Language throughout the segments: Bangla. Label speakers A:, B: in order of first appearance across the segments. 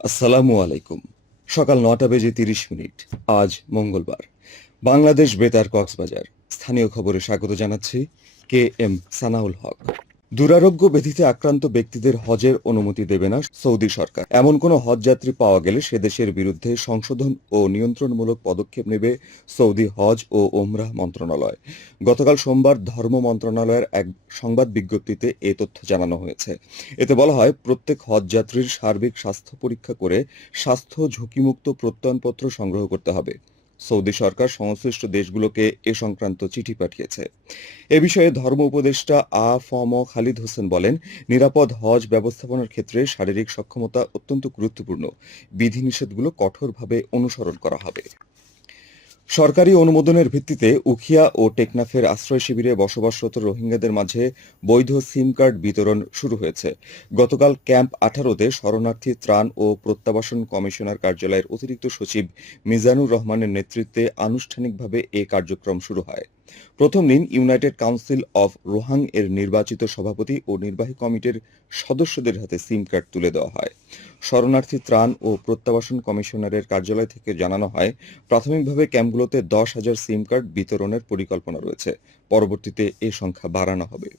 A: আসসালামু আলাইকুম। সকাল নটা বেজে তিরিশ মিনিট। আজ মঙ্গলবার। বাংলাদেশ বেতার কক্সবাজার। স্থানীয় খবরে স্বাগত জানাচ্ছি কে এম সানাউল হক। দুরারোগ্য ব্যাধিতে আক্রান্ত ব্যক্তিদের হজের অনুমতি দেবে না সৌদি সরকার। এমন কোনো হজ যাত্রী পাওয়া গেলে সে দেশের বিরুদ্ধে সংশোধন ও নিয়ন্ত্রণমূলক পদক্ষেপ নেবে সৌদি হজ ও ওমরাহ মন্ত্রণালয়। গতকাল সোমবার ধর্ম মন্ত্রণালয়ের এক সংবাদ বিজ্ঞপ্তিতে এ তথ্য জানানো হয়েছে। এতে বলা হয়, প্রত্যেক হজ যাত্রীর সার্বিক স্বাস্থ্য পরীক্ষা করে স্বাস্থ্য ঝুঁকিমুক্ত প্রত্যয়নপত্র সংগ্রহ করতে হবে। সৌদি সরকার সংশ্লিষ্ট দেশগুলোকে এ সংক্রান্ত চিঠি পাঠিয়েছে। এ বিষয়ে ধর্ম উপদেষ্টা আ ফ ম খালিদ হোসেন বলেন, নিরাপদ হজ ব্যবস্থাপনার ক্ষেত্রে শারীরিক সক্ষমতা অত্যন্ত গুরুত্বপূর্ণ। বিধিনিষেধগুলো কঠোরভাবে অনুসরণ করা হবে। সরকারি অনুমোদনের ভিত্তিতে উখিয়া ও টেকনাফের আশ্রয় শিবিরে বসবাসরত রোহিঙ্গাদের মাঝে বৈধ সিম কার্ড বিতরণ শুরু হয়েছে। গতকাল ক্যাম্প আঠারোতে শরণার্থী ত্রাণ ও প্রত্যাবাসন কমিশনার কার্যালয়ের অতিরিক্ত সচিব মিজানুর রহমানের নেতৃত্বে আনুষ্ঠানিকভাবে এ কার্যক্রম শুরু হয়। প্রথম দিন ইউনাইটেড কাউন্সিল অফ রোহাং এর নির্বাচিত সভাপতি ও নির্বাহী কমিটির সদস্যদের হাতে সিম কার্ড তুলে দেওয়া হয়। শরণার্থী ত্রাণ ও প্রত্যাবাসন কমিশনারের কার্যালয় থেকে জানানো হয়, প্রাথমিকভাবে ক্যাম্পগুলোতে দশ হাজার সিম কার্ড বিতরণের পরিকল্পনা রয়েছে। পরবর্তীতে এ সংখ্যা বাড়ানো হবে।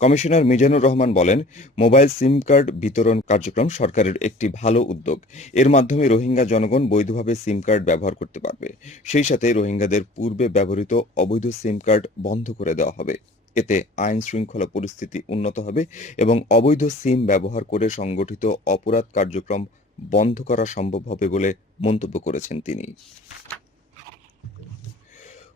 A: কমিশনার মিজানুর রহমান বলেন, মোবাইল সিম কার্ড বিতরণ কার্যক্রম সরকারের একটি ভালো উদ্যোগ। এর মাধ্যমে রোহিঙ্গা জনগণ বৈধভাবে সিম কার্ড ব্যবহার করতে পারবে। সেই সাথে রোহিঙ্গাদের পূর্বে ব্যবহৃত অবৈধ সিম কার্ড বন্ধ করে দেওয়া হবে। এতে আইন শৃঙ্খলা পরিস্থিতি উন্নত হবে এবং অবৈধ সিম ব্যবহার করে সংগঠিত অপরাধ কার্যক্রম বন্ধ করা সম্ভব হবে বলে মন্তব্য করেছেন তিনি।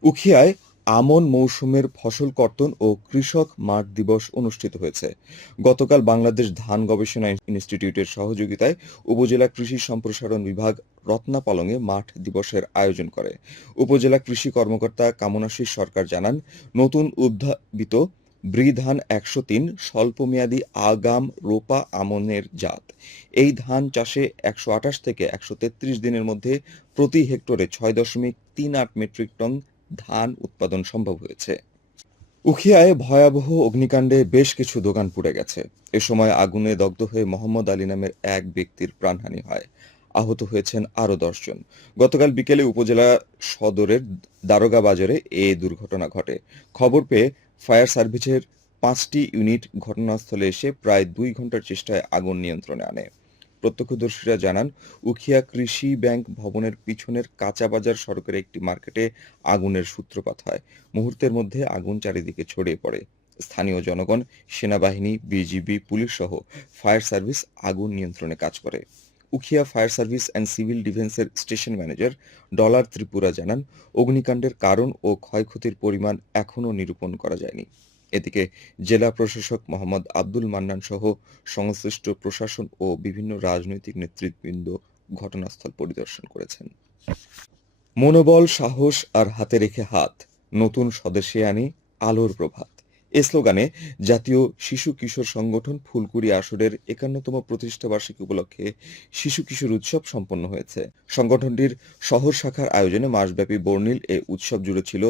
A: উখিয়ায় আমন মৌসুমের ফসল কর্তন ও কৃষক মাঠ দিবস অনুষ্ঠিত হয়েছে। গতকাল বাংলাদেশ ধান গবেষণা ইনস্টিটিউটের সহযোগিতায় উপজেলা কৃষি সম্প্রসারণ বিভাগ রত্না রত্নাপালংয়ে মাঠ দিবসের আয়োজন করে। উপজেলা কৃষি কর্মকর্তা কামনাশী সরকার জানান, নতুন উদ্ভাবিত ব্রি ধান একশো তিন স্বল্পমেয়াদী আগাম রোপা আমনের জাত। এই ধান চাষে একশো আঠাশ থেকে একশো তেত্রিশ দিনের মধ্যে প্রতি হেক্টরে ছয় দশমিক তিন আট মেট্রিক টন ধান উৎপাদন সম্ভব হয়েছে। উখিয়ায় ভয়াবহ অগ্নিকাণ্ডে বেশ কিছু দোকান পুড়ে গেছে। এ সময় আগুনে দগ্ধ হয়ে মোহাম্মদ আলী নামের এক ব্যক্তির প্রাণহানি হয়। আহত হয়েছেন আরও দশজন। গতকাল বিকেলে উপজেলা সদরের দারোগা বাজারে এ দুর্ঘটনা ঘটে। খবর পেয়ে ফায়ার সার্ভিসের পাঁচটি ইউনিট ঘটনাস্থলে এসে প্রায় দুই ঘণ্টার চেষ্টায় আগুন নিয়ন্ত্রণে আনে। প্রত্যক্ষদর্শীরা জানান, উখিয়া কৃষি ব্যাংক ভবনের পিছনের কাঁচা বাজার সড়কের একটি মার্কেটে আগুনের সূত্রপাত হয়। মুহূর্তের মধ্যে আগুন চারিদিকে ছড়িয়ে পড়ে। স্থানীয় জনগণ, সেনাবাহিনী, বিজিবি পুলিশ সহ ফায়ার সার্ভিস আগুন নিয়ন্ত্রণে কাজ করে। Ukhia fire service and civil ডিফেন্সের স্টেশন ম্যানেজার ডলার ত্রিপুরা জানান, অগ্নিকাণ্ডের কারণ ও ক্ষয়ক্ষতির পরিমাণ এখনও নিরূপণ করা যায়নি। এদিকে জেলা প্রশাসক মোহাম্মদ আব্দুল মান্নান সহ সংশ্লিষ্ট প্রশাসন ও বিভিন্ন রাজনৈতিক নেতৃবৃন্দ ঘটনাস্থল পরিদর্শন করেছেন। মনোবল, সাহস আর হাতে রেখে হাত। নতুন স্বদেশে আনি, আলোর প্রভাত। এ স্লোগানে জাতীয় শিশু কিশোর সংগঠন ফুলকুড়ি আসরের একান্নতম প্রতিষ্ঠা বার্ষিকী উপলক্ষে শিশু কিশোর উৎসব সম্পন্ন হয়েছে। সংগঠনটির শহর শাখার আয়োজনে মাসব্যাপী বর্ণিল এ উৎসব জুড়ে ছিল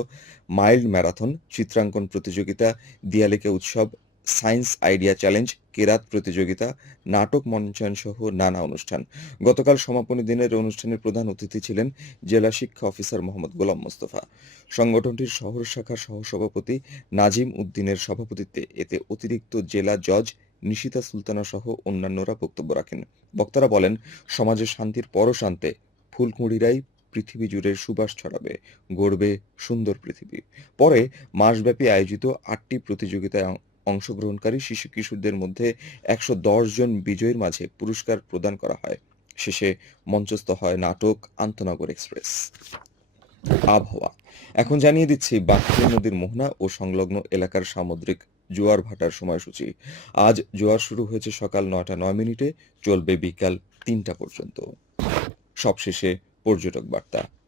A: মাইল্ড ম্যারাথন, চিত্রাঙ্কন প্রতিযোগিতা, দিয়ালিকা উৎসব সায়েন্স আইডিয়া চ্যালেঞ্জ, কেরাত প্রতিযোগিতা, নাটক মঞ্চায়ন সহ নানা অনুষ্ঠান। গতকাল সমাপনী দিনের অনুষ্ঠানের প্রধান অতিথি ছিলেন জেলা শিক্ষা অফিসার মোহাম্মদ গোলাম মোস্তফা। সংগঠনটির শহর শাখার সহসভাপতি নাজিম উদ্দিনের সভাপতিত্বে এতে অতিরিক্ত জেলা জজ নিশিতা সুলতানা সহ অন্যান্যরা বক্তব্য রাখেন। বক্তারা বলেন, সমাজে শান্তির পরশ আনতে ফুলকুঁড়িরাই পৃথিবী জুড়ে সুবাস ছড়াবে, গড়বে সুন্দর পৃথিবী। পরে মাসব্যাপী আয়োজিত আটটি প্রতিযোগিতায় অংশগ্রহণকারী শিশু কিশোরদের মধ্যে একশো দশ জন বিজয়ীর মাঝে পুরস্কার প্রদান করা হয়। শেষে মঞ্চস্থ হয় নাটক আন্তনগর এক্সপ্রেস। আবহাওয়া। এখন জানিয়ে দিচ্ছি বাঁকখালী নদীর মোহনা ও সংলগ্ন এলাকার সামুদ্রিক জোয়ার ভাটার সময়সূচি। আজ জোয়ার শুরু হয়েছে সকাল নয়টা নয় মিনিটে, চলবে বিকাল তিনটা পর্যন্ত। সবশেষে পর্যটক বার্তা।